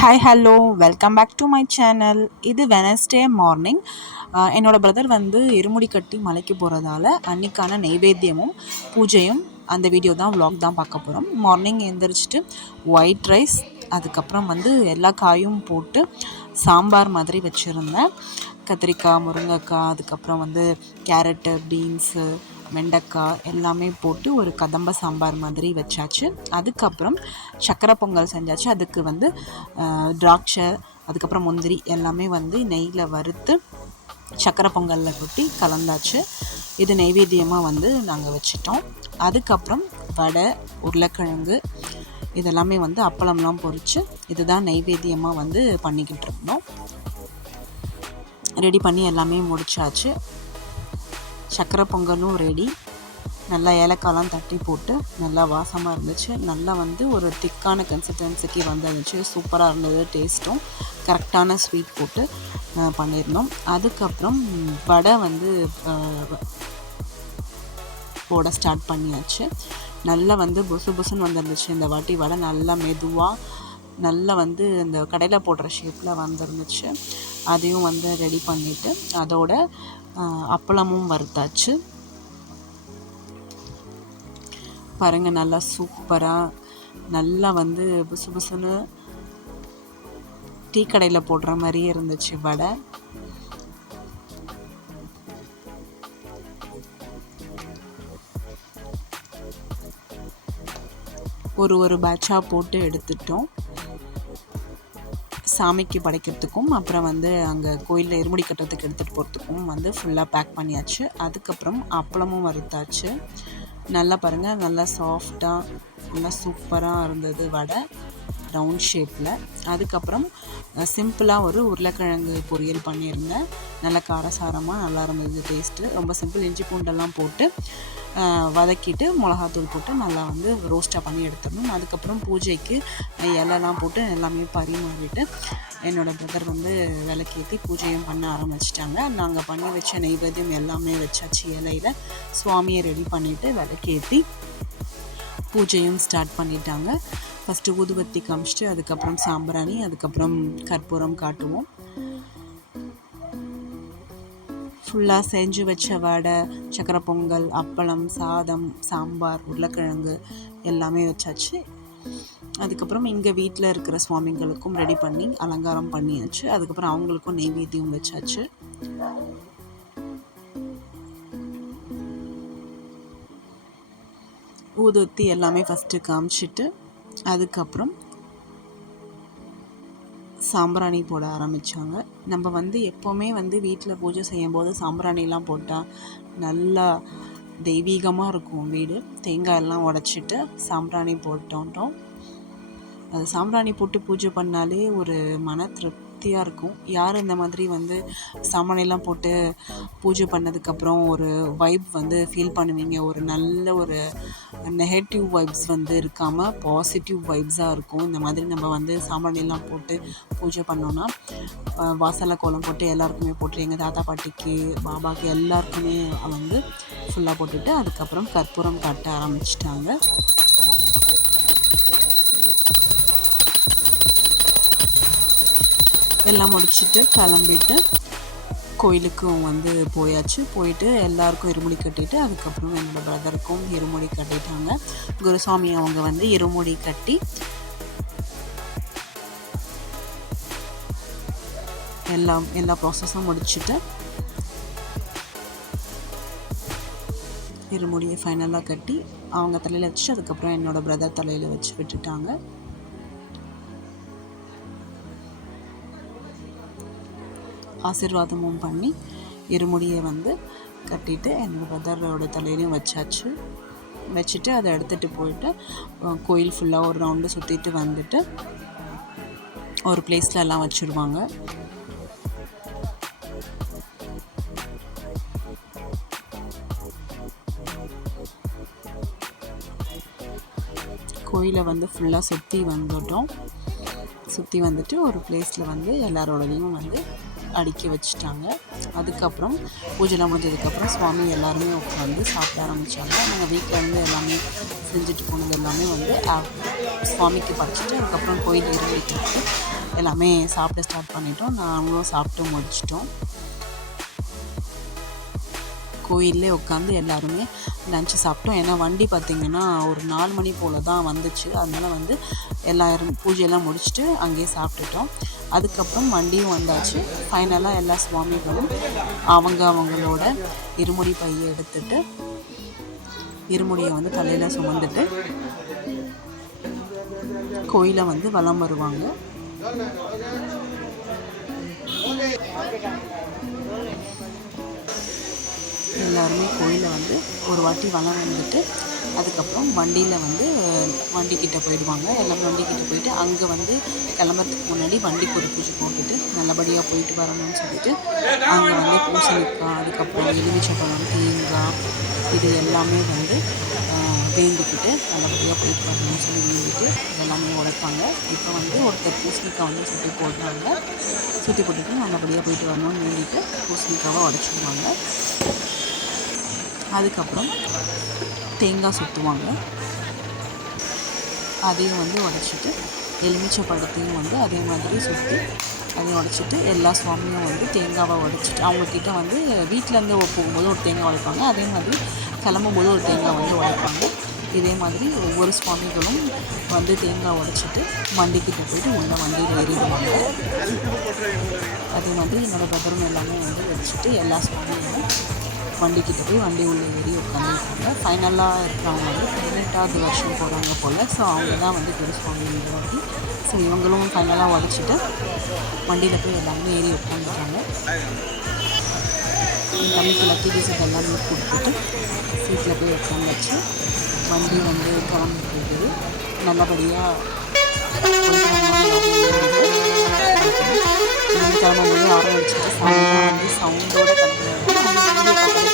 Hi hello welcome back to my channel. இது Wednesday morning. என்னோடய brother வந்து இருமுடி கட்டி மலைக்கு போகிறதால அன்றைக்கான நெய்வேத்தியமும் பூஜையும் அந்த வீடியோ தான் vlog தான் பார்க்க போகிறோம். மார்னிங் எழுந்திரிச்சிட்டு ஒயிட் ரைஸ், அதுக்கப்புறம் வந்து எல்லா காயும் போட்டு சாம்பார் மாதிரி வச்சுருந்தேன். கத்திரிக்காய், முருங்கைக்காய், அதுக்கப்புறம் வந்து கேரட்டு, பீன்ஸு, வெண்டைக்காய் எல்லாமே போட்டு ஒரு கதம்ப சாம்பார் மாதிரி வச்சாச்சு. அதுக்கப்புறம் சக்கரை பொங்கல் செஞ்சாச்சு. அதுக்கு வந்து திராட்சை, அதுக்கப்புறம் முந்திரி எல்லாமே வந்து நெய்யில் வறுத்து சக்கரை பொங்கலில் கொட்டி கலந்தாச்சு. இது நெய்வேத்தியமாக வந்து நாங்கள் வச்சிட்டோம். அதுக்கப்புறம் வடை, உருளைக்கிழங்கு இதெல்லாமே வந்து அப்பளம்லாம் பொரித்து இதுதான் நெய்வேத்தியமாக வந்து பண்ணிக்கிட்டு இருந்தோம். ரெடி பண்ணி எல்லாமே முடிச்சாச்சு. சக்கரை பொங்கலும் ரெடி. நல்லா ஏலக்காய்லாம் தட்டி போட்டு நல்லா வாசமாக இருந்துச்சு. நல்லா வந்து ஒரு திக்கான கன்சிஸ்டன்சிக்கு வந்துருந்துச்சு. சூப்பராக இருந்தது. டேஸ்ட்டும் கரெக்டான ஸ்வீட் போட்டு பண்ணியிருந்தோம். அதுக்கப்புறம் வடை வந்து போட ஸ்டார்ட் பண்ணியாச்சு. நல்லா வந்து புசு புசுன்னு வந்துருந்துச்சு. இந்த வாட்டி வடை நல்லா மெதுவாக நல்லா வந்து இந்த கடையில் போடுற ஷேப்பில் வந்துருந்துச்சு. அதையும் வந்து ரெடி பண்ணிவிட்டு அதோட அப்பளமும் வறுத்தாச்சு. பாருங்கள், நல்லா சூப்பராக நல்லா வந்து புசு புசுன்னு டீ கடையில் போடுற மாதிரியே இருந்துச்சு வடை. ஒரு பேட்சாக போட்டு எடுத்துட்டோம். சாமிக்கு படைக்கிறதுக்கும் அப்புறம் வந்து அங்கே கோயிலில் இருமுடி கட்டுறதுக்கு எடுத்துகிட்டு போகிறதுக்கும் வந்து ஃபுல்லாக பேக் பண்ணியாச்சு. அதுக்கப்புறம் அப்பளமும் வறுத்தாச்சு. நல்லா பாருங்கள், நல்லா சாஃப்டாக நல்லா சூப்பராக இருந்தது வடை, ரவுண்ட் ஷேப்பில். அதுக்கப்புறம் சிம்பிளாக ஒரு உருளைக்கிழங்கு பொரியல் பண்ணியிருந்தேன். நல்லா காரசாரமாக நல்லா இருந்தது டேஸ்ட்டு. ரொம்ப சிம்பிள். இஞ்சி பூண்டெல்லாம் போட்டு வதக்கிட்டு மிளகாத்தூள் போட்டு நல்லா வந்து ரோஸ்ட்டாக பண்ணி எடுத்துடணும். அதுக்கப்புறம் பூஜைக்கு இலைலாம் போட்டு எல்லாமே பரிமாறிட்டு என்னோடய பிரதர் வந்து விளக்கேற்றி பூஜையும் பண்ண ஆரம்பிச்சிட்டாங்க. நாங்கள் பண்ணி வச்ச நெய்வேத்தியம் எல்லாமே வச்சாச்சு. இலையில் சுவாமியை ரெடி பண்ணிவிட்டு விளக்கேற்றி பூஜையும் ஸ்டார்ட் பண்ணிட்டாங்க. ஃபஸ்ட்டு ஊதுபத்தி காமிச்சிட்டு அதுக்கப்புறம் சாம்பிராணி, அதுக்கப்புறம் கற்பூரம் காட்டுவோம். ஃபுல்லாக செஞ்சு வச்ச வடை, சக்கரை பொங்கல், அப்பளம், சாதம், சாம்பார், உருளைக்கிழங்கு எல்லாமே வச்சாச்சு. அதுக்கப்புறம் இங்கே வீட்டில் இருக்கிற சுவாமிங்களுக்கும் ரெடி பண்ணி அலங்காரம் பண்ணியாச்சு. அதுக்கப்புறம் அவங்களுக்கும் நெய்வேத்தியம் வச்சாச்சு. ஊதுவத்தி எல்லாமே ஃபஸ்ட்டு காமிச்சிட்டு அதுக்கப்புறம் சாம்பிராணி போட ஆரம்பித்தாங்க. நம்ம வந்து எப்போவுமே வந்து வீட்டில் பூஜை செய்யும்போது சாம்பிராணிலாம் போட்டால் நல்லா தெய்வீகமாக இருக்கும் வீடு. தேங்காயெல்லாம் உடச்சிட்டு சாம்பிராணி போட்டோம். அது சாம்பிராணி போட்டு பூஜை பண்ணாலே ஒரு மன திருப்தியாக இருக்கும். யார் இந்த மாதிரி வந்து சாம்பிராணிலாம் போட்டு பூஜை பண்ணதுக்கப்புறம் ஒரு வைப் வந்து ஃபீல் பண்ணுவீங்க? ஒரு நல்ல ஒரு நெகட்டிவ் வைப்ஸ் வந்து இருக்காமல் பாசிட்டிவ் வைப்ஸாக இருக்கும். இந்த மாதிரி நம்ம வந்து சாம்பிராணிலாம் போட்டு பூஜை பண்ணோன்னா வாசலில் கோலம் போட்டு எல்லாருக்குமே போட்டு எங்கள் தாத்தா பாட்டிக்கு, பாபாவுக்கு எல்லாருக்குமே வந்து ஃபுல்லாக போட்டுட்டு அதுக்கப்புறம் கற்பூரம் காட்ட ஆரம்பிச்சிட்டாங்க. எல்லாம் முடிச்சுட்டு கிளம்பிட்டு கோயிலுக்கும் வந்து போயாச்சு. போயிட்டு எல்லாருக்கும் இருமுடி கட்டிட்டு அதுக்கப்புறம் என்னோடய பிரதருக்கும் இருமுடி கட்டிட்டாங்க. குருசாமி அவங்க வந்து இருமுடி கட்டி எல்லா ப்ராசஸும் முடிச்சுட்டு இருமுடியை ஃபைனலாக கட்டி அவங்க தலையில் வச்சு அதுக்கப்புறம் என்னோடய பிரதர் தலையில் வச்சு விட்டுட்டாங்க. ஆசீர்வாதமும் பண்ணி இருமுடியை வந்து கட்டிட்டு என்னோடய பிரதரோட தலையிலையும் வச்சுட்டு அதை எடுத்துகிட்டு போயிட்டு கோயில் ஃபுல்லாக ஒரு ரவுண்டு சுற்றிட்டு வந்துட்டு ஒரு பிளேஸில் எல்லாம் வச்சுருவாங்க. கோயிலை வந்து ஃபுல்லாக சுற்றி வந்துட்டு ஒரு பிளேஸில் வந்து எல்லாரோடையும் வந்து அடுக்கி வச்சுட்டாங்க. அதுக்கப்புறம் பூஜைலாம் முடிஞ்சதுக்கப்புறம் சுவாமி எல்லாருமே உட்காந்து சாப்பிட ஆரம்பித்தாங்க. நாங்கள் வீட்டில் இருந்து எல்லாமே செஞ்சுட்டு போனது எல்லாமே வந்து சுவாமிக்கு படைச்சிட்டு அதுக்கப்புறம் கோயில் இருமுடி கட்டி எல்லாமே சாப்பிட ஸ்டார்ட் பண்ணிட்டோம். நாங்களும் சாப்பிட்டு முடிச்சிட்டோம். கோயிலே உட்காந்து எல்லாருமே லஞ்சு சாப்பிட்டோம். ஏன்னா வண்டி பார்த்திங்கன்னா ஒரு 4 மணி போல் தான் வந்துச்சு. அதனால் வந்து எல்லோரும் பூஜையெல்லாம் முடிச்சுட்டு அங்கேயே சாப்பிட்டுட்டோம். அதுக்கப்புறம் வண்டியும் வந்தாச்சு. ஃபைனலாக எல்லா சுவாமிகளும் அவங்களோட இருமுடி பையை எடுத்துட்டு இருமுடியை வந்து தலையில் சுமந்துட்டு கோயிலை வந்து வலம் வருவாங்க. எல்லாருமே கோயிலை வந்து ஒரு வாட்டி வலம் வந்துட்டு அதுக்கப்புறம் வண்டியில் வந்து வண்டிக்கிட்ட போயிடுவாங்க. எல்லாமே வண்டிக்கிட்ட போயிட்டு அங்கே வந்து கிளம்புறதுக்கு முன்னாடி வண்டிக்கு ஒரு பூஜை போட்டுட்டு நல்லபடியாக போயிட்டு வரணும்னு சொல்லிட்டு அங்கே வந்து பூசணிக்காய், அதுக்கப்புறம் எலுமிச்சம்பழம், தேங்காய் இது எல்லாமே வந்து வேண்டிக்கிட்டு நல்லபடியாக போயிட்டு வரணும்னு சொல்லி வேண்டிட்டு எல்லாமே உடைப்பாங்க. இப்போ வந்து ஒருத்தர் பூசணிக்காய் வந்து சுற்றி போடுறாங்க. சுற்றி போட்டுட்டு நல்லபடியாக போயிட்டு வரணும்னு வேண்டிட்டு பூசணிக்காவை உடைச்சிடுவாங்க. அதுக்கப்புறம் தேங்காய் சுற்றுவாங்க. அதையும் வந்து உடைச்சிட்டு எலுமிச்சை பழத்தையும் வந்து அதே மாதிரி சுற்றி அதையும் உடைச்சிட்டு எல்லா சுவாமியும் வந்து தேங்காவை உடைச்சிட்டு அவங்கக்கிட்ட வந்து வீட்டிலேருந்து போகும்போது ஒரு தேங்காய் உடைப்பாங்க. அதே மாதிரி கிளம்பும்போது ஒரு தேங்காய் வந்து உடைப்பாங்க. இதே மாதிரி ஒவ்வொரு சுவாமிகளும் வந்து தேங்காய் உடைச்சிட்டு வண்டிக்கிட்ட போயிட்டு உள்ள வண்டியில் ஏறிடுவாங்க. அதே மாதிரி என்னோடய பிரதரும் எல்லாமே வந்து வச்சுட்டு எல்லா சுவாமிகளும் வண்டிக்கிட்ட போய் வண்டி உள்ளே ஏறி உட்காந்துருக்காங்க. ஃபைனலாக இருக்கிறவங்க வந்து 18வது வருஷம் போகிறாங்க போல். ஸோ அவங்க தான் வந்து பெருசுவாங்க இந்த வாட்டி. ஸோ இவங்களும் ஃபைனலாக உடச்சிட்டு வண்டியில் போய் எல்லாருமே ஏறி உட்காந்துட்டாங்க. தம்பிக்கு லக்கி டிசைட் எல்லாமே கொடுத்துட்டு சீட்டில் போய் உட்காந்துச்சு. வண்டி வந்து கிளம்பி போகுது. நல்லபடியாக கிளம்பும்போது ஆரம் அடிச்சுட்டு வந்து சவுண்டோடு கிளம்புறாங்க.